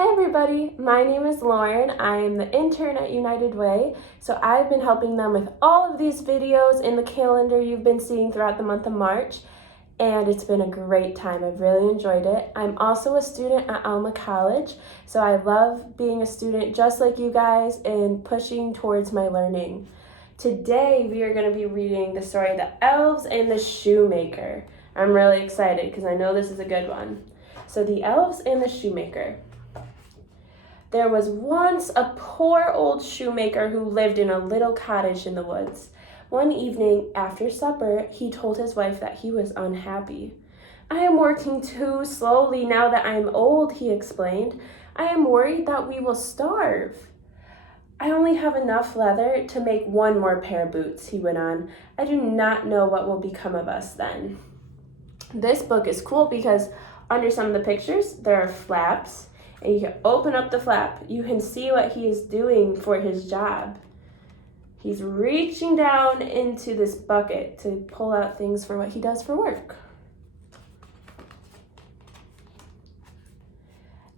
Hi everybody, my name is Lauren. I am the intern at United Way, so I've been helping them with all of these videos in the calendar you've been seeing throughout the month of March, and it's been a great time. I've really enjoyed it. I'm also a student at Alma College, so I love being a student just like you guys and pushing towards my learning. Today we are going to be reading the story The Elves and the Shoemaker. I'm really excited because I know this is a good one. So The Elves and the Shoemaker. There was once a poor old shoemaker who lived in a little cottage in the woods. One evening, after supper, he told his wife that he was unhappy. "I am working too slowly now that I am old," he explained. "I am worried that we will starve." "I only have enough leather to make one more pair of boots," he went on. "I do not know what will become of us then." This book is cool because under some of the pictures, there are flaps. And you can open up the flap. You can see what he is doing for his job. He's reaching down into this bucket to pull out things for what he does for work.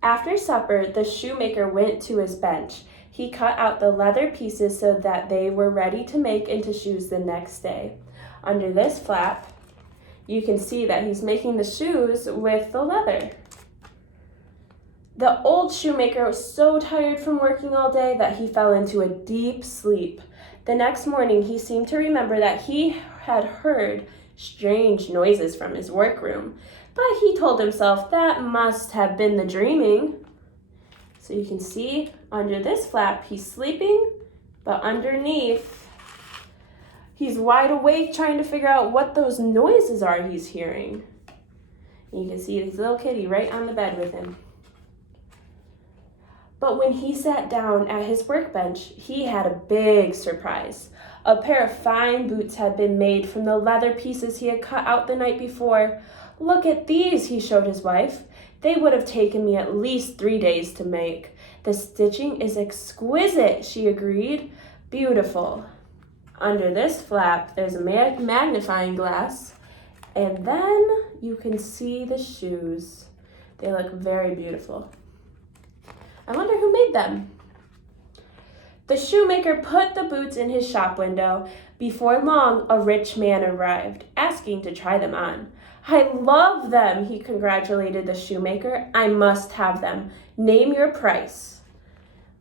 After supper, the shoemaker went to his bench. He cut out the leather pieces so that they were ready to make into shoes the next day. Under this flap, you can see that he's making the shoes with the leather. The old shoemaker was so tired from working all day that he fell into a deep sleep. The next morning, he seemed to remember that he had heard strange noises from his workroom, but he told himself that must have been the dreaming. So you can see under this flap, he's sleeping, but underneath, he's wide awake trying to figure out what those noises are he's hearing. And you can see his little kitty right on the bed with him. But when he sat down at his workbench, he had a big surprise. A pair of fine boots had been made from the leather pieces he had cut out the night before. "Look at these," he showed his wife. "They would have taken me at least 3 days to make." "The stitching is exquisite," she agreed. "Beautiful." Under this flap, there's a magnifying glass, and then you can see the shoes. They look very beautiful. I wonder who made them. The shoemaker put the boots in his shop window. Before long, a rich man arrived, asking to try them on. "I love them," he congratulated the shoemaker. "I must have them. Name your price."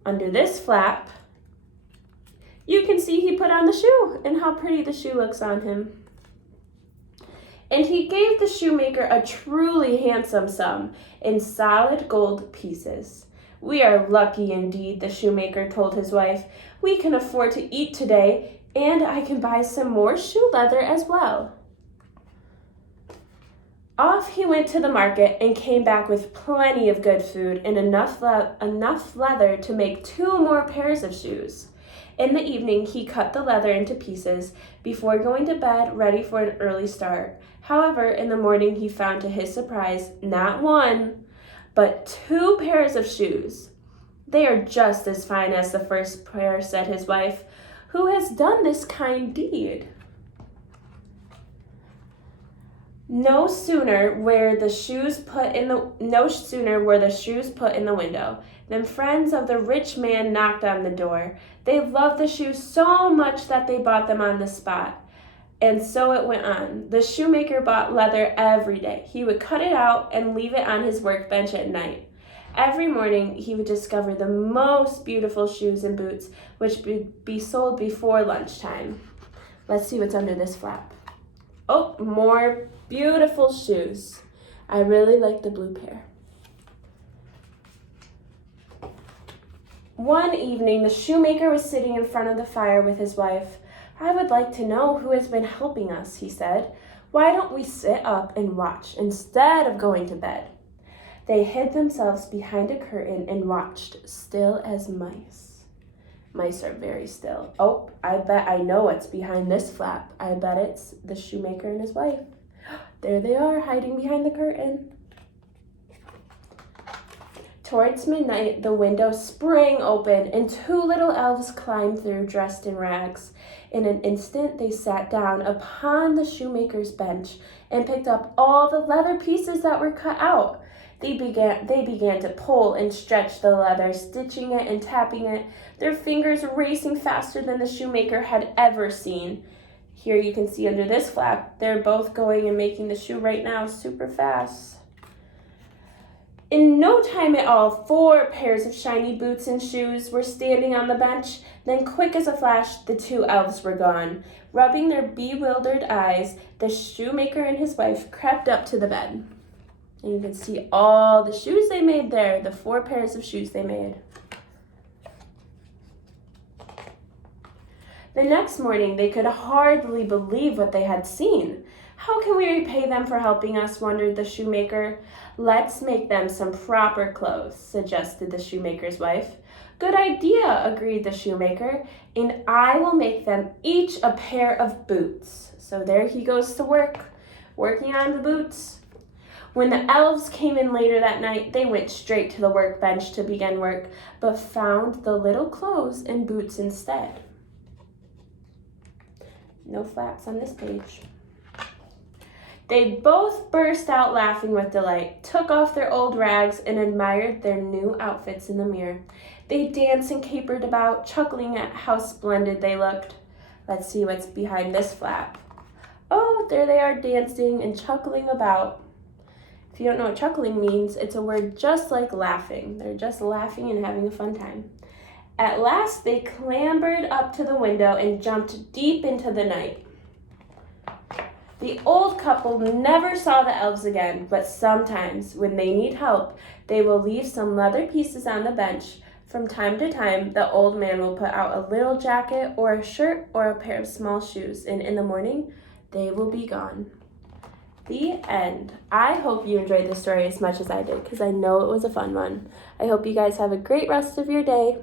Under this flap, you can see he put on the shoe and how pretty the shoe looks on him. And he gave the shoemaker a truly handsome sum in solid gold pieces. "We are lucky indeed," the shoemaker told his wife. "We can afford to eat today, and I can buy some more shoe leather as well." Off he went to the market and came back with plenty of good food and enough leather to make 2 more pairs of shoes. In the evening, he cut the leather into pieces before going to bed, ready for an early start. However, in the morning, he found to his surprise not 1, but 2 pairs of shoes. "They are just as fine as the first pair," said his wife. "Who has done this kind deed?" No sooner were the shoes put in the window than friends of the rich man knocked on the door. They loved the shoes so much that they bought them on the spot. And so it went on. The shoemaker bought leather every day. He would cut it out and leave it on his workbench at night. Every morning, he would discover the most beautiful shoes and boots, which would be sold before lunchtime. Let's see what's under this flap. Oh, more beautiful shoes. I really like the blue pair. One evening, the shoemaker was sitting in front of the fire with his wife. "I would like to know who has been helping us," he said. "Why don't we sit up and watch instead of going to bed?" They hid themselves behind a curtain and watched, still as mice. Mice are very still. Oh, I bet I know what's behind this flap. I bet it's the shoemaker and his wife. There they are, hiding behind the curtain. Towards midnight, the window sprang open, and 2 little elves climbed through, dressed in rags. In an instant, they sat down upon the shoemaker's bench and picked up all the leather pieces that were cut out. They began to pull and stretch the leather, stitching it and tapping it, their fingers racing faster than the shoemaker had ever seen. Here you can see under this flap, they're both going and making the shoe right now super fast. In no time at all, 4 pairs of shiny boots and shoes were standing on the bench. Then, quick as a flash, the 2 elves were gone. Rubbing their bewildered eyes, the shoemaker and his wife crept up to the bed. And you can see all the shoes they made there, the 4 pairs of shoes they made. The next morning, they could hardly believe what they had seen. How can we repay them for helping us, wondered the shoemaker. Let's make them some proper clothes, suggested the shoemaker's wife. Good idea, agreed the shoemaker, and I will make them each a pair of boots. So there he goes to work, working on the boots. When the elves came in later that night, they went straight to the workbench to begin work, but found the little clothes and boots instead. No flaps on this page. They both burst out laughing with delight, took off their old rags, and admired their new outfits in the mirror. They danced and capered about, chuckling at how splendid they looked. Let's see what's behind this flap. Oh, there they are dancing and chuckling about. If you don't know what chuckling means, it's a word just like laughing. They're just laughing and having a fun time. At last, they clambered up to the window and jumped deep into the night. The old couple never saw the elves again, but sometimes, when they need help, they will leave some leather pieces on the bench. From time to time, the old man will put out a little jacket or a shirt or a pair of small shoes, and in the morning, they will be gone. The end. I hope you enjoyed this story as much as I did, because I know it was a fun one. I hope you guys have a great rest of your day.